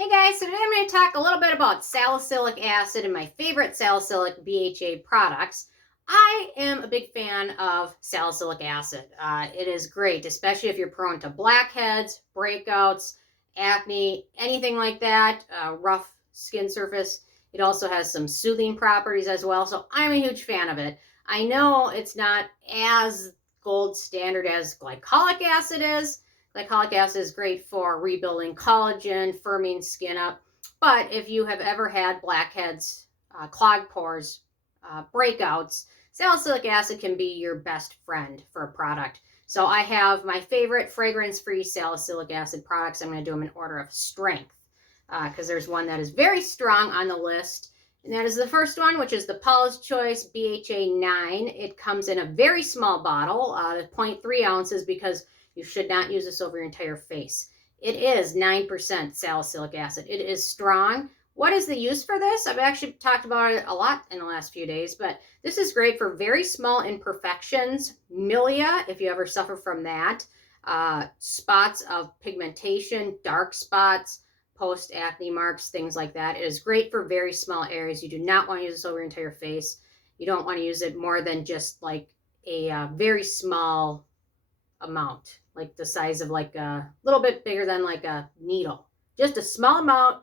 Hey guys, so today I'm going to talk a little bit about salicylic acid and my favorite salicylic BHA products. I am a big fan of salicylic acid. It is great, especially if you're prone to blackheads, breakouts, acne, anything like that, rough skin surface. It also has some soothing properties as well, so I'm a huge fan of it. I know it's not as gold standard as glycolic acid is. Glycolic acid is great for rebuilding collagen, firming skin up. But if you have ever had blackheads, clogged pores, breakouts, salicylic acid can be your best friend for a product. So I have my favorite fragrance-free salicylic acid products. I'm going to do them in order of strength because there's one that is very strong on the list. And that is the first one, which is the Paulas Choice BHA 9. It comes in a very small bottle, 0.3 ounces, because you should not use this over your entire face. It is 9% salicylic acid. It is strong. What is the use for this? I've actually talked about it a lot in the last few days, but this is great for very small imperfections, millia, if you ever suffer from that, spots of pigmentation, dark spots, post-acne marks, things like that. It is great for very small areas. You do not want to use this over your entire face. You don't want to use it more than just like a very small amount, like the size of like a little bit bigger than like a needle. Just a small amount,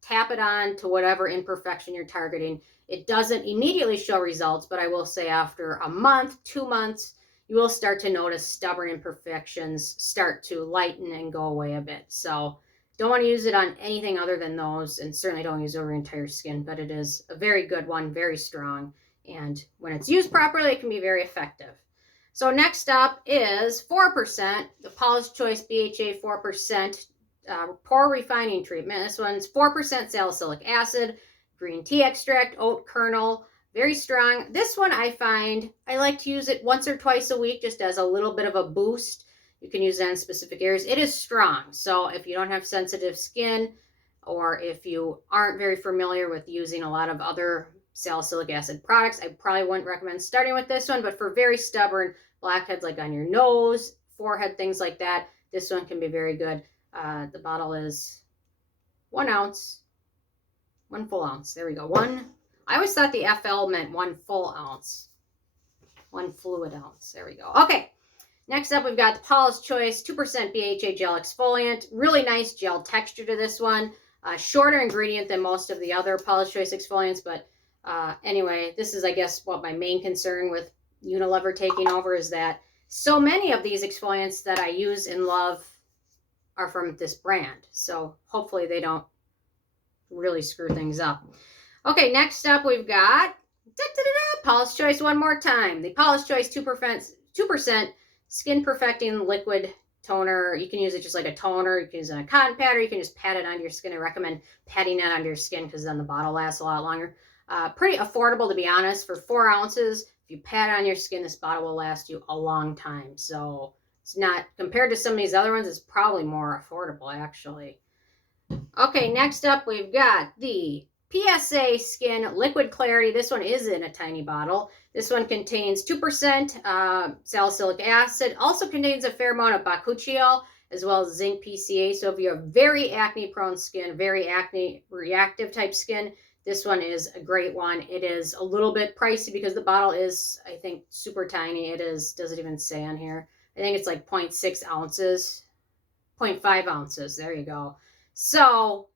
tap it on to whatever imperfection you're targeting. It doesn't immediately show results, but I will say after a month, 2 months, you will start to notice stubborn imperfections start to lighten and go away a bit. So don't want to use it on anything other than those, and certainly don't use it over your entire skin, but it is a very good one, very strong, and when it's used properly, it can be very effective. So next up is 4%, the Paulas Choice BHA 4% pore refining treatment. This one's 4% salicylic acid, green tea extract, oat kernel, very strong. This one I find I like to use it once or twice a week just as a little bit of a boost. You can use it on specific areas. It is strong, so if you don't have sensitive skin or if you aren't very familiar with using a lot of other salicylic acid products, I probably wouldn't recommend starting with this one, but for very stubborn blackheads like on your nose, forehead, things like that, this one can be very good. The bottle is 1 ounce, 1 full ounce. There we go. I always thought the FL meant 1 full ounce, 1 fluid ounce. There we go. Okay. Next up, we've got the Paula's Choice 2% BHA gel exfoliant. Really nice gel texture to this one. Shorter ingredient than most of the other Paula's Choice exfoliants, but anyway, this is, I guess, what my main concern with Unilever taking over is that so many of these exfoliants that I use and love are from this brand. So hopefully they don't really screw things up. Okay, next up we've got Paula's Choice one more time. The Paula's Choice 2% Skin Perfecting Liquid Toner. You can use it just like a toner. You can use it on a cotton pad, or you can just pat it onto your skin. I recommend patting that onto your skin because then the bottle lasts a lot longer. Pretty affordable, to be honest. For 4 ounces, if you pat it on your skin, this bottle will last you a long time. So it's not, compared to some of these other ones, it's probably more affordable, actually. Okay, next up, we've got the PSA Skin Liquid Clarity. This one is in a tiny bottle. This one contains 2% salicylic acid. Also contains a fair amount of BAKUCHIOL, as well as Zinc PCA. So if you have very acne-prone skin, very acne-reactive type skin, this one is a great one. It is a little bit pricey because the bottle is, I think, super tiny. It is, does it even say on here? I think it's like 0.6 ounces, 0.5 ounces. There you go. So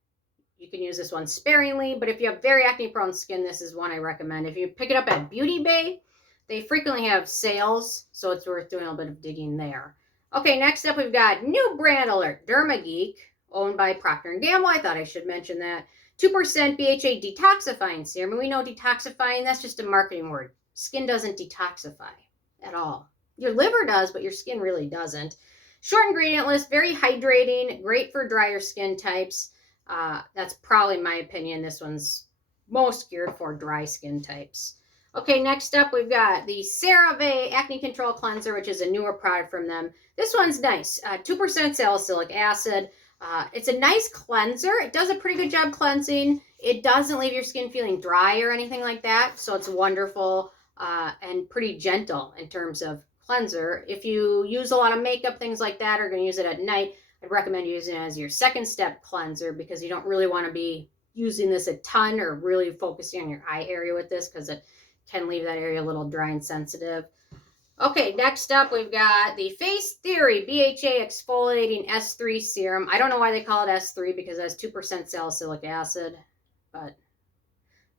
you can use this one sparingly, but if you have very acne-prone skin, this is one I recommend. If you pick it up at Beauty Bay, they frequently have sales, so it's worth doing a little bit of digging there. Okay, next up we've got new brand alert, Derma Geek, owned by Procter & Gamble. I thought I should mention that. 2% BHA Detoxifying Serum. And we know detoxifying, that's just a marketing word. Skin doesn't detoxify at all. Your liver does, but your skin really doesn't. Short ingredient list, very hydrating, great for drier skin types. That's probably my opinion. This one's most geared for dry skin types. Okay, next up we've got the CeraVe Acne Control Cleanser, which is a newer product from them. This one's nice. 2% salicylic acid. It's a nice cleanser. It does a pretty good job cleansing. It doesn't leave your skin feeling dry or anything like that. So it's wonderful and pretty gentle in terms of cleanser. If you use a lot of makeup, things like that, or going to use it at night, I'd recommend using it as your second step cleanser because you don't really want to be using this a ton or really focusing on your eye area with this because it can leave that area a little dry and sensitive. Okay, next up we've got the Face Theory BHA Exfoliating S3 Serum. I don't know why they call it S3 because it has 2% salicylic acid, but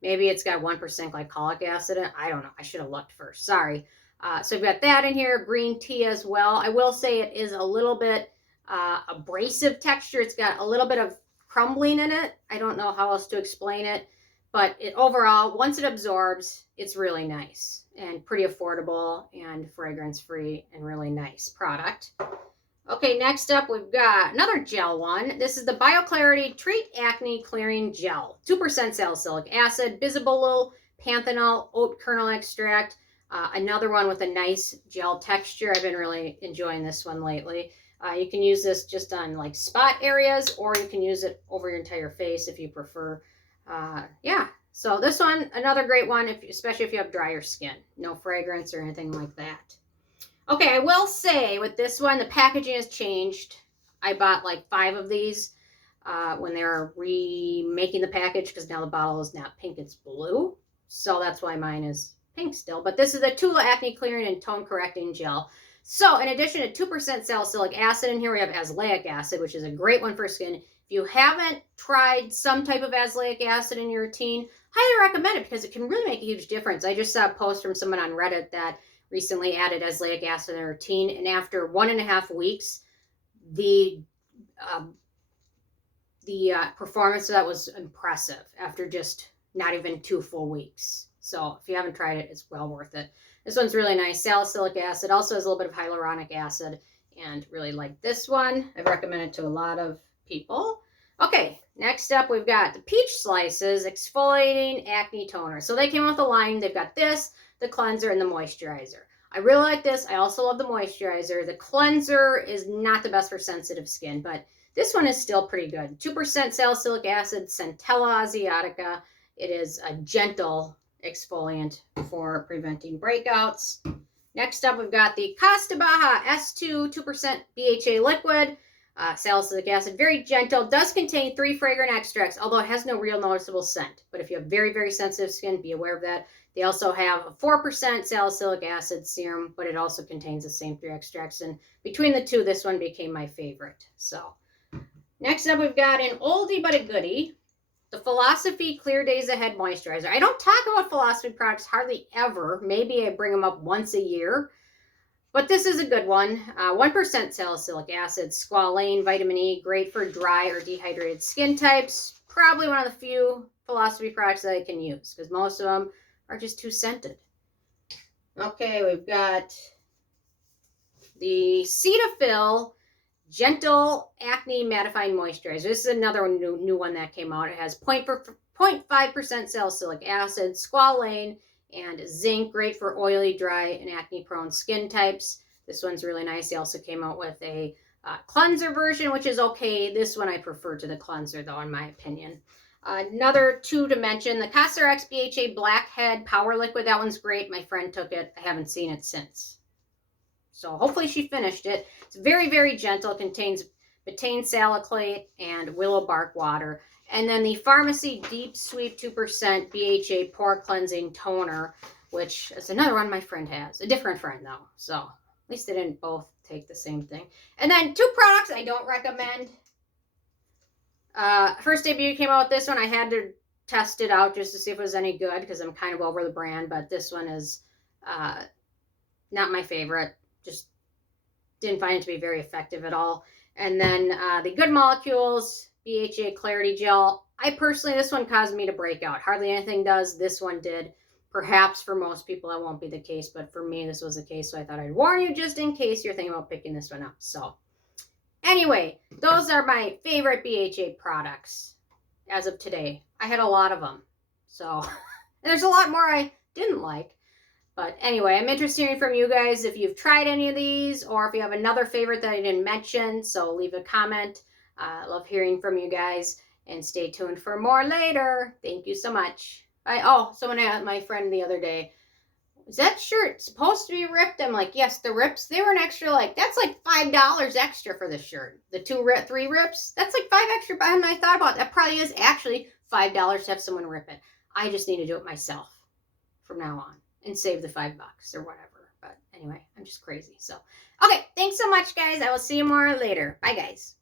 maybe it's got 1% glycolic acid in it. I don't know. I should have looked first. Sorry. So we've got that in here, green tea as well. I will say it is a little bit abrasive texture. It's got a little bit of crumbling in it. I don't know how else to explain it, but overall, once it absorbs, it's really nice and pretty affordable and fragrance free and really nice product. Okay, next up we've got another gel one. This is the BioClarity Treat Acne Clearing Gel. 2% salicylic acid, bisabolol, panthenol, oat kernel extract. Another one with a nice gel texture. I've been really enjoying this one lately. You can use this just on like spot areas, or you can use it over your entire face if you prefer. Yeah, so this one, another great one, especially if you have drier skin. No fragrance or anything like that. Okay, I will say with this one, the packaging has changed. I bought like 5 of these when they were remaking the package because now the bottle is not pink, it's blue. So that's why mine is pink still. But this is the Tula Acne Clearing and Tone Correcting Gel. So in addition to 2% salicylic acid in here, we have azelaic acid, which is a great one for skin. If you haven't tried some type of azelaic acid in your routine, highly recommend it because it can really make a huge difference. I just saw a post from someone on Reddit that recently added azelaic acid in their routine, and after 1.5 weeks, the performance of that was impressive after just not even 2 full weeks. So if you haven't tried it, it's well worth it. This one's really nice. Salicylic acid also has a little bit of hyaluronic acid, and really like this one. I've recommended it to a lot of people. Okay, next up we've got the Peach Slices Exfoliating Acne Toner. So they came out with a line. They've got this, the cleanser, and the moisturizer. I really like this. I also love the moisturizer. The cleanser is not the best for sensitive skin, but this one is still pretty good. 2% salicylic acid, Centella asiatica. It is a gentle exfoliant for preventing breakouts. Next up, we've got the Costa S2 2% BHA liquid. Salicylic acid, very gentle, does contain 3 fragrant extracts, although it has no real noticeable scent. But if you have very, very sensitive skin, be aware of that. They also have a 4% salicylic acid serum, but it also contains the same 3 extracts. And between the two, this one became my favorite. So next up, we've got an oldie but a goodie, the Philosophy Clear Days Ahead Moisturizer. I don't talk about Philosophy products hardly ever. Maybe I bring them up once a year. But this is a good one. 1% salicylic acid, squalane, vitamin E, great for dry or dehydrated skin types. Probably one of the few Philosophy products that I can use because most of them are just too scented. Okay, we've got the Cetaphil Gentle Acne Mattifying Moisturizer. This is another new one that came out. It has 0.5% salicylic acid, squalane, and zinc, great for oily, dry, and acne-prone skin types. This one's really nice. They also came out with a cleanser version, which is okay. This one I prefer to the cleanser, though, in my opinion. Another 2 to mention, the Costa BHA Blackhead Power Liquid. That one's great. My friend took it. I haven't seen it since. So hopefully she finished it. It's very, very gentle. It contains betaine salicylate and willow bark water. And then the Pharmacy Deep Sweep 2% BHA Pore Cleansing Toner, which is another one my friend has. A different friend, though. So at least they didn't both take the same thing. And then 2 products I don't recommend. First Day Beauty came out with this one. I had to test it out just to see if it was any good because I'm kind of over the brand. But this one is not my favorite. Just didn't find it to be very effective at all. And then the Good Molecules BHA Clarity Gel. I personally, this one caused me to break out. Hardly anything does. This one did. Perhaps for most people that won't be the case, but for me this was the case, so I thought I'd warn you just in case you're thinking about picking this one up. So anyway, those are my favorite BHA products as of today. I had a lot of them. So and there's a lot more I didn't like. But anyway, I'm interested in hearing from you guys if you've tried any of these or if you have another favorite that I didn't mention. So leave a comment. I love hearing from you guys. And stay tuned for more later. Thank you so much. Someone asked my friend the other day, is that shirt supposed to be ripped? I'm like, yes, the rips, they were an extra, like, that's like $5 extra for the shirt. The 3 rips, that's like 5 extra. And I thought about it. That probably is actually $5 to have someone rip it. I just need to do it myself from now on and save the $5 or whatever. But anyway, I'm just crazy. So, okay, thanks so much, guys. I will see you more later. Bye, guys.